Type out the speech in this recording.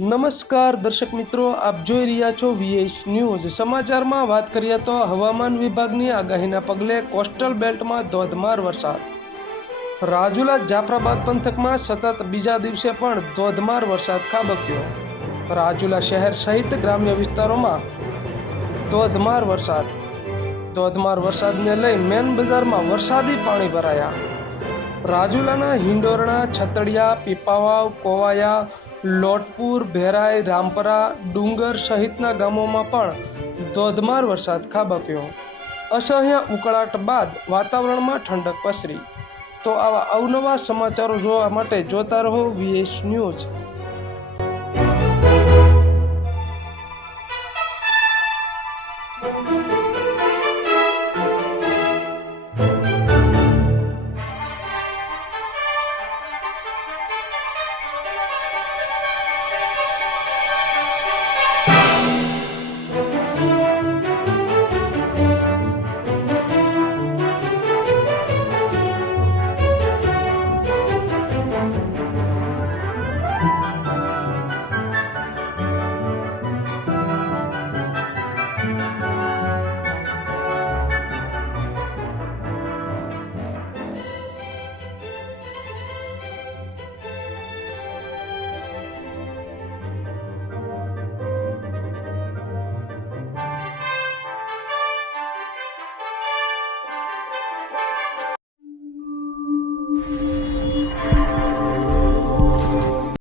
નમસ્કાર દર્શક મિત્રો, આપ જોઈ રહ્યા છો વીએસ ન્યૂઝ સમાચારમાં વાત કરીએ તો હવામાન વિભાગની આગાહીના પગલે કોસ્ટલ બેલ્ટમાં ધોધમાર વરસાદ. રાજુલા જાફરાબાદ પંથકમાં સતત બીજા દિવસે પણ ધોધમાર વરસાદ ખાબક્યો. રાજુલા શહેર સહિત ગ્રામ્ય વિસ્તારોમાં ધોધમાર વરસાદ. ધોધમાર વરસાદને લઈ મેન બજારમાં વરસાદી પાણી ભરાયા. રાજુલાના હિંડોરણા, છતડિયા, પીપાવાવ, કોવાયા લોટપુર, ભેરાઈ, રામપરા, ડુંગર સહિતના ગામોમાં પણ ધોધમાર વરસાદ ખાબક્યો અસહ્ય ઉકળાટ બાદ વાતાવરણમાં ઠંડક પસરી. તો આવા અવનવા સમાચારો જોવા માટે જોતા રહો વીએસ ન્યૂઝ.